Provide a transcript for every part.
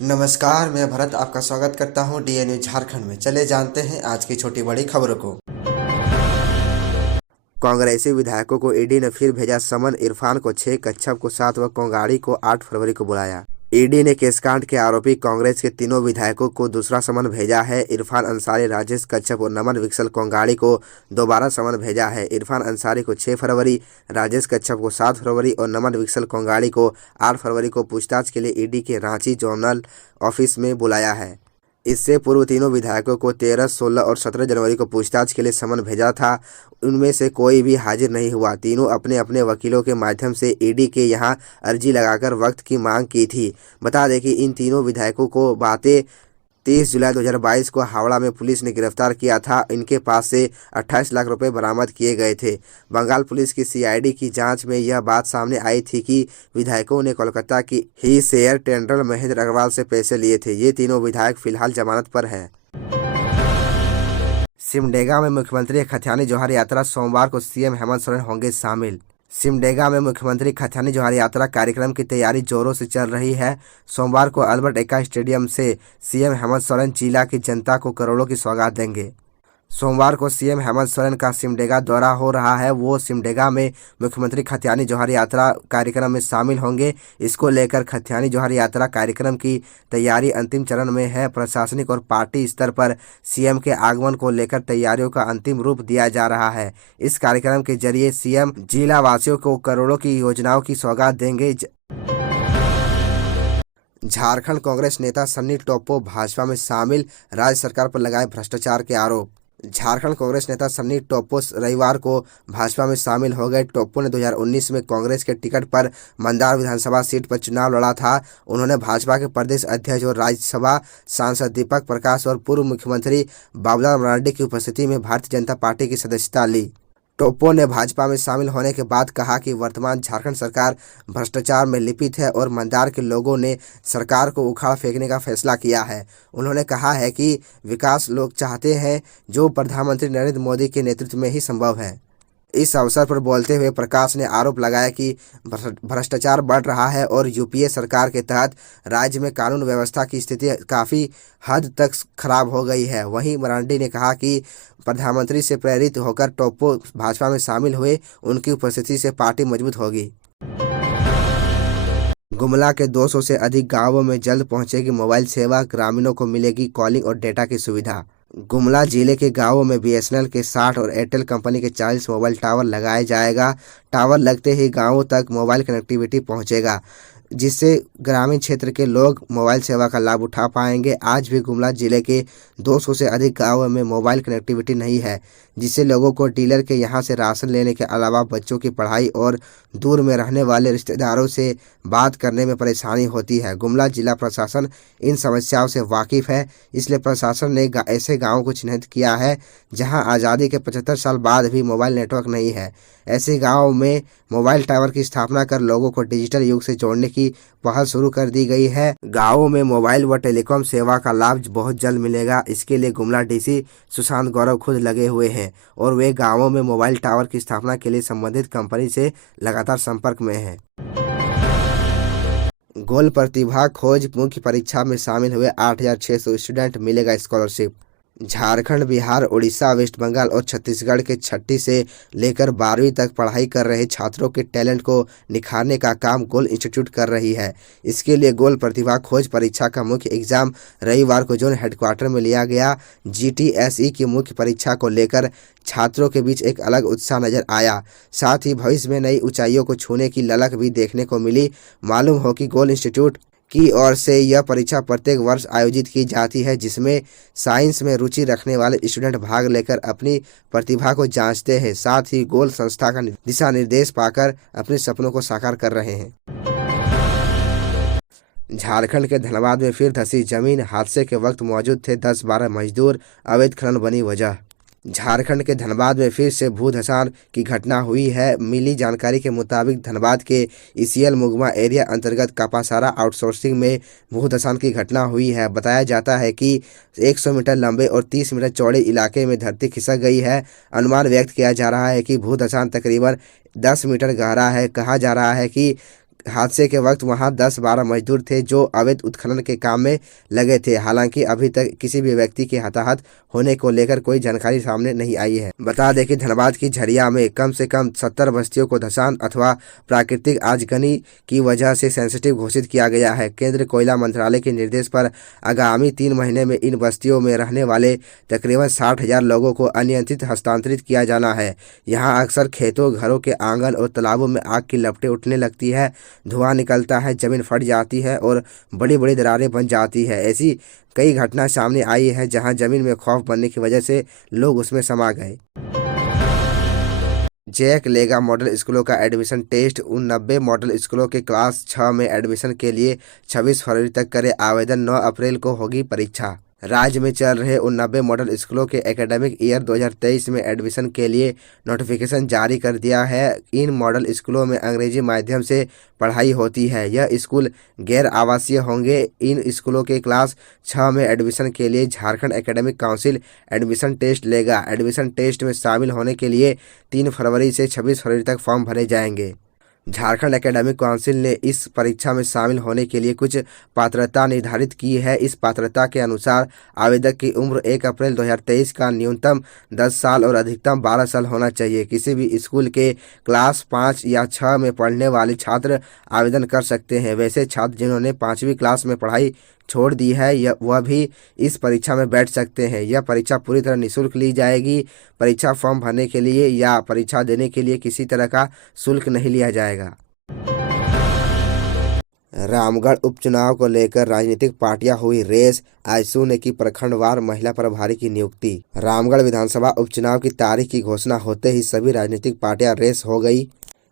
नमस्कार, मैं भरत आपका स्वागत करता हूं डीएनयू झारखंड में। चले जानते हैं आज की छोटी बड़ी खबरों को। कांग्रेसी विधायकों को ईडी ने फिर भेजा समन। इरफान को 6, कच्छप को 7 व कोंगाड़ी को 8 फरवरी को बुलाया। ईडी ने केसकांड के आरोपी कांग्रेस के तीनों विधायकों को दूसरा समन भेजा है। इरफान अंसारी, राजेश कच्छप और नमन विकसल कोंगाड़ी को दोबारा समन भेजा है। इरफान अंसारी को 6 फरवरी, राजेश कच्छप को 7 फरवरी और नमन विकसल कोंगाड़ी को 8 फरवरी को पूछताछ के लिए ईडी के रांची जोनल ऑफिस में बुलाया है। इससे पूर्व तीनों विधायकों को 13, 16 और 17 जनवरी को पूछताछ के लिए समन भेजा था। उनमें से कोई भी हाजिर नहीं हुआ। तीनों अपने अपने वकीलों के माध्यम से ईडी के यहां अर्जी लगाकर वक्त की मांग की थी। बता दें कि इन तीनों विधायकों को बातें 30 जुलाई 2022 को हावड़ा में पुलिस ने गिरफ्तार किया था। इनके पास से 28 लाख रुपए बरामद किए गए थे। बंगाल पुलिस की सीआईडी की जांच में यह बात सामने आई थी कि विधायकों ने कोलकाता की ही शेयर टेंडर महेंद्र अग्रवाल से पैसे लिए थे। ये तीनों विधायक फिलहाल जमानत पर हैं। सिमडेगा में मुख्यमंत्री खतियानी जोहार यात्रा, सोमवार को सीएम हेमंत सोरेन होंगे शामिल। सिमडेगा में मुख्यमंत्री खतियानी जोहार यात्रा कार्यक्रम की तैयारी जोरों से चल रही है। सोमवार को अल्बर्ट एक्का स्टेडियम से सीएम हेमंत सोरेन जिला की जनता को करोड़ों की सौगात देंगे। सोमवार को सीएम हेमंत सोरेन का सिमडेगा दौरा हो रहा है। वो सिमडेगा में मुख्यमंत्री खतियानी जोहार यात्रा कार्यक्रम में शामिल होंगे। इसको लेकर खतियानी जोहार यात्रा कार्यक्रम की तैयारी अंतिम चरण में है। प्रशासनिक और पार्टी स्तर पर सीएम के आगमन को लेकर तैयारियों का अंतिम रूप दिया जा रहा है। इस कार्यक्रम के जरिए सीएम जिला वासियों को करोड़ों की योजनाओं की सौगात देंगे। झारखंड कांग्रेस नेता सन्नी टोप्पो भाजपा में शामिल, राज्य सरकार पर लगाए भ्रष्टाचार के आरोप। झारखंड कांग्रेस नेता सन्नी टोप्पो रविवार को भाजपा में शामिल हो गए। टोप्पो ने 2019 में कांग्रेस के टिकट पर मंदार विधानसभा सीट पर चुनाव लड़ा था। उन्होंने भाजपा के प्रदेश अध्यक्ष और राज्यसभा सांसद दीपक प्रकाश और पूर्व मुख्यमंत्री बाबूलाल मरांडी की उपस्थिति में भारतीय जनता पार्टी की सदस्यता ली। टोप्पो ने भाजपा में शामिल होने के बाद कहा कि वर्तमान झारखंड सरकार भ्रष्टाचार में लिप्त है और मंदार के लोगों ने सरकार को उखाड़ फेंकने का फैसला किया है। उन्होंने कहा है कि विकास लोग चाहते हैं जो प्रधानमंत्री नरेंद्र मोदी के नेतृत्व में ही संभव है। इस अवसर पर बोलते हुए प्रकाश ने आरोप लगाया कि भ्रष्टाचार बढ़ रहा है और यूपीए सरकार के तहत राज्य में कानून व्यवस्था की स्थिति काफ़ी हद तक खराब हो गई है। वहीं मरांडी ने कहा कि प्रधानमंत्री से प्रेरित होकर टोप्पो भाजपा में शामिल हुए। उनकी उपस्थिति से पार्टी मजबूत होगी। गुमला के 200 से अधिक गांवों में जल्द पहुंचेगी मोबाइल सेवा, ग्रामीणों को मिलेगी कॉलिंग और डेटा की सुविधा। गुमला जिले के गांवों में बीएसएनएल के 60 और एयरटेल कंपनी के 40 मोबाइल टावर लगाए जाएगा। टावर लगते ही गांवों तक मोबाइल कनेक्टिविटी पहुंचेगा, जिससे ग्रामीण क्षेत्र के लोग मोबाइल सेवा का लाभ उठा पाएंगे। आज भी गुमला जिले के 200 से अधिक गांवों में मोबाइल कनेक्टिविटी नहीं है, जिससे लोगों को डीलर के यहां से राशन लेने के अलावा बच्चों की पढ़ाई और दूर में रहने वाले रिश्तेदारों से बात करने में परेशानी होती है। गुमला जिला प्रशासन इन समस्याओं से वाकिफ है, इसलिए प्रशासन ने ऐसे गाँवों को चिन्हित किया है जहाँ आज़ादी के 75 साल बाद भी मोबाइल नेटवर्क नहीं है। ऐसे गाँव में मोबाइल टावर की स्थापना कर लोगों को डिजिटल युग से जोड़ने की पहल शुरू कर दी गई है। गाँवों में मोबाइल व टेलीकॉम सेवा का लाभ बहुत जल्द मिलेगा। इसके लिए गुमला डीसी सुशांत गौरव खुद लगे हुए हैं और वे गाँवों में मोबाइल टावर की स्थापना के लिए संबंधित कंपनी से लगातार संपर्क में हैं। गोल प्रतिभा खोज मुख्य परीक्षा में शामिल हुए 8,600 स्टूडेंट मिलेगा स्कॉलरशिप। झारखंड, बिहार, उड़ीसा, वेस्ट बंगाल और छत्तीसगढ़ के 6ठी से लेकर 12वीं तक पढ़ाई कर रहे छात्रों के टैलेंट को निखारने का काम गोल इंस्टीट्यूट कर रही है। इसके लिए गोल प्रतिभा खोज परीक्षा का मुख्य एग्जाम रविवार को जोन हेडक्वार्टर में लिया गया। जीटीएसई की मुख्य परीक्षा को लेकर छात्रों के बीच एक अलग उत्साह नजर आया। साथ ही भविष्य में नई ऊंचाइयों को छूने की ललक भी देखने को मिली। मालूम हो कि गोल इंस्टीट्यूट की ओर से यह परीक्षा प्रत्येक वर्ष आयोजित की जाती है, जिसमें साइंस में रुचि रखने वाले स्टूडेंट भाग लेकर अपनी प्रतिभा को जांचते हैं। साथ ही गोल संस्था का दिशा निर्देश पाकर अपने सपनों को साकार कर रहे हैं। झारखंड के धनबाद में फिर धंसी जमीन, हादसे के वक्त मौजूद थे 10-12 मजदूर, अवैध खनन बनी वजह। झारखंड के धनबाद में फिर से भूधंसान की घटना हुई है। मिली जानकारी के मुताबिक धनबाद के ईसीएल मुगमा एरिया अंतर्गत कापासारा आउटसोर्सिंग में भूधंसान की घटना हुई है। बताया जाता है कि 100 मीटर लंबे और 30 मीटर चौड़े इलाके में धरती खिसक गई है। अनुमान व्यक्त किया जा रहा है कि भूधंसान तकरीबन 10 मीटर गहरा है। कहा जा रहा है कि हादसे के वक्त वहां 10-12 मजदूर थे जो अवैध उत्खनन के काम में लगे थे। हालांकि अभी तक किसी भी व्यक्ति के हताहत होने को लेकर कोई जानकारी सामने नहीं आई है। बता दें कि धनबाद की झरिया में कम से कम 70 बस्तियों को धसान अथवा प्राकृतिक आगजनी की वजह से सेंसिटिव घोषित किया गया है। केंद्र कोयला मंत्रालय के निर्देश पर आगामी 3 महीने में इन बस्तियों में रहने वाले तकरीबन 60,000 लोगों को अनियंत्रित हस्तांतरित किया जाना है। यहाँ अक्सर खेतों, घरों के आंगन और तालाबों में आग की लपटें उठने लगती है, धुआं निकलता है, जमीन फट जाती है और बड़ी बड़ी दरारें बन जाती है। ऐसी कई घटना सामने आई है जहां जमीन में खौफ बनने की वजह से लोग उसमें समा गए। जैक लेगा मॉडल स्कूलों का एडमिशन टेस्ट। उन 90 मॉडल स्कूलों के क्लास 6 में एडमिशन के लिए 26 फरवरी तक करे आवेदन। 9 अप्रैल को होगी परीक्षा। राज्य में चल रहे उन 90 मॉडल स्कूलों के एकेडमिक ईयर 2023 में एडमिशन के लिए नोटिफिकेशन जारी कर दिया है। इन मॉडल स्कूलों में अंग्रेजी माध्यम से पढ़ाई होती है। यह स्कूल गैर आवासीय होंगे। इन स्कूलों के क्लास 6 में एडमिशन के लिए Jharkhand academic council admission test लेगा। एडमिशन टेस्ट में शामिल होने के लिए 3 फरवरी से 26 फरवरी तक फॉर्म भरे जाएंगे। झारखंड एकेडमिक काउंसिल ने इस परीक्षा में शामिल होने के लिए कुछ पात्रता निर्धारित की है। इस पात्रता के अनुसार आवेदक की उम्र 1 अप्रैल 2023 का न्यूनतम 10 साल और अधिकतम 12 साल होना चाहिए। किसी भी स्कूल के क्लास 5 या 6 में पढ़ने वाले छात्र आवेदन कर सकते हैं। वैसे छात्र जिन्होंने 5वीं क्लास में पढ़ाई छोड़ दी है वह भी इस परीक्षा में बैठ सकते हैं। यह परीक्षा पूरी तरह निःशुल्क ली जाएगी। परीक्षा फॉर्म भरने के लिए या परीक्षा देने के लिए किसी तरह का शुल्क नहीं लिया जाएगा। रामगढ़ उपचुनाव को लेकर राजनीतिक पार्टियां हुई रेस। आजसू ने की प्रखंडवार महिला प्रभारी की नियुक्ति। रामगढ़ विधानसभा उपचुनाव की तारीख की घोषणा होते ही सभी राजनीतिक पार्टियां रेस हो गई।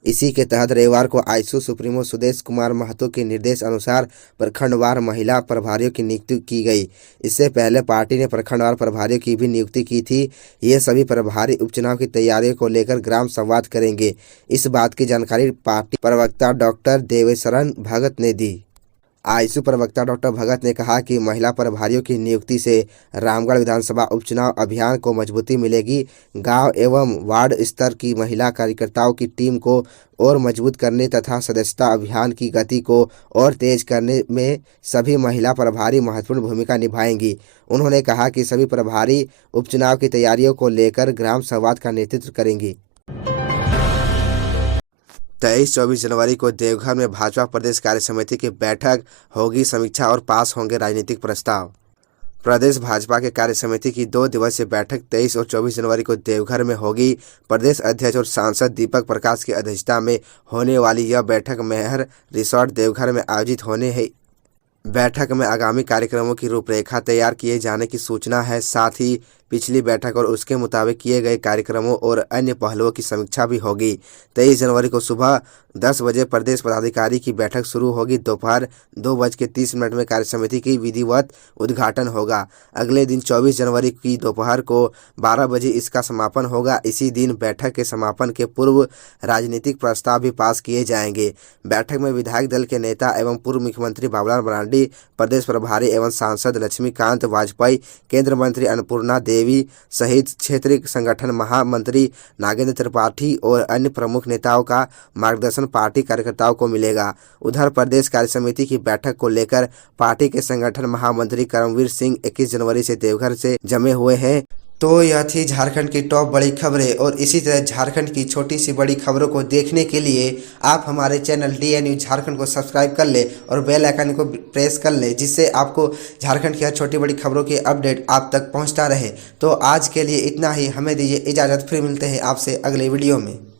इसी के तहत रविवार को आजसू सुप्रीमो सुदेश कुमार महतो के निर्देश अनुसार प्रखंडवार महिला प्रभारियों की नियुक्ति की गई। इससे पहले पार्टी ने प्रखंडवार प्रभारियों की भी नियुक्ति की थी। ये सभी प्रभारी उपचुनाव की तैयारियों को लेकर ग्राम संवाद करेंगे। इस बात की जानकारी पार्टी प्रवक्ता डॉक्टर देवेशरण भगत ने दी। आजसू प्रवक्ता डॉक्टर भगत ने कहा कि महिला प्रभारियों की नियुक्ति से रामगढ़ विधानसभा उपचुनाव अभियान को मजबूती मिलेगी। गांव एवं वार्ड स्तर की महिला कार्यकर्ताओं की टीम को और मजबूत करने तथा सदस्यता अभियान की गति को और तेज करने में सभी महिला प्रभारी महत्वपूर्ण भूमिका निभाएंगी। उन्होंने कहा कि सभी प्रभारी उपचुनाव की तैयारियों को लेकर ग्राम संवाद का नेतृत्व करेंगी। 23-24 जनवरी को देवघर में भाजपा प्रदेश कार्य समिति की बैठक होगी। समीक्षा और पास होंगे राजनीतिक प्रस्ताव। प्रदेश भाजपा के कार्य समिति की 2 दिवसीय बैठक 23 और 24 जनवरी को देवघर में होगी। प्रदेश अध्यक्ष और सांसद दीपक प्रकाश की अध्यक्षता में होने वाली यह बैठक मेहर रिसोर्ट देवघर में आयोजित होने है। बैठक में आगामी कार्यक्रमों की रूपरेखा तैयार किए जाने की सूचना है। साथ ही पिछली बैठक और उसके मुताबिक किए गए कार्यक्रमों और अन्य पहलुओं की समीक्षा भी होगी। 23 जनवरी को सुबह 10 बजे प्रदेश पदाधिकारी की बैठक शुरू होगी। दोपहर 2:30 में कार्य समिति की विधिवत उद्घाटन होगा। अगले दिन 24 जनवरी की दोपहर को 12 बजे इसका समापन होगा। इसी दिन बैठक के समापन के पूर्व राजनीतिक प्रस्ताव भी पास किए जाएंगे। बैठक में विधायक दल के नेता एवं पूर्व मुख्यमंत्री बाबूलाल मरांडी, प्रदेश प्रभारी एवं सांसद लक्ष्मीकांत वाजपेयी, केंद्र मंत्री अन्नपूर्णा देवी सहित क्षेत्रीय संगठन महामंत्री नागेंद्र त्रिपाठी और अन्य प्रमुख नेताओं का मार्गदर्शन पार्टी कार्यकर्ताओं को मिलेगा। उधर प्रदेश कार्य समिति की बैठक को लेकर पार्टी के संगठन महामंत्री करमवीर सिंह 21 जनवरी से देवघर से जमे हुए हैं। तो यह थी झारखंड की टॉप बड़ी खबरें और इसी तरह झारखंड की छोटी सी बड़ी खबरों को देखने के लिए आप हमारे चैनल DN न्यूज़ झारखंड को सब्सक्राइब कर ले और बेल आइकन को प्रेस कर ले, जिससे आपको झारखंड की हर छोटी बड़ी खबरों के अपडेट आप तक पहुंचता रहे। तो आज के लिए इतना ही। हमें दीजिए इजाज़त। फिर मिलते हैं आपसे अगले वीडियो में।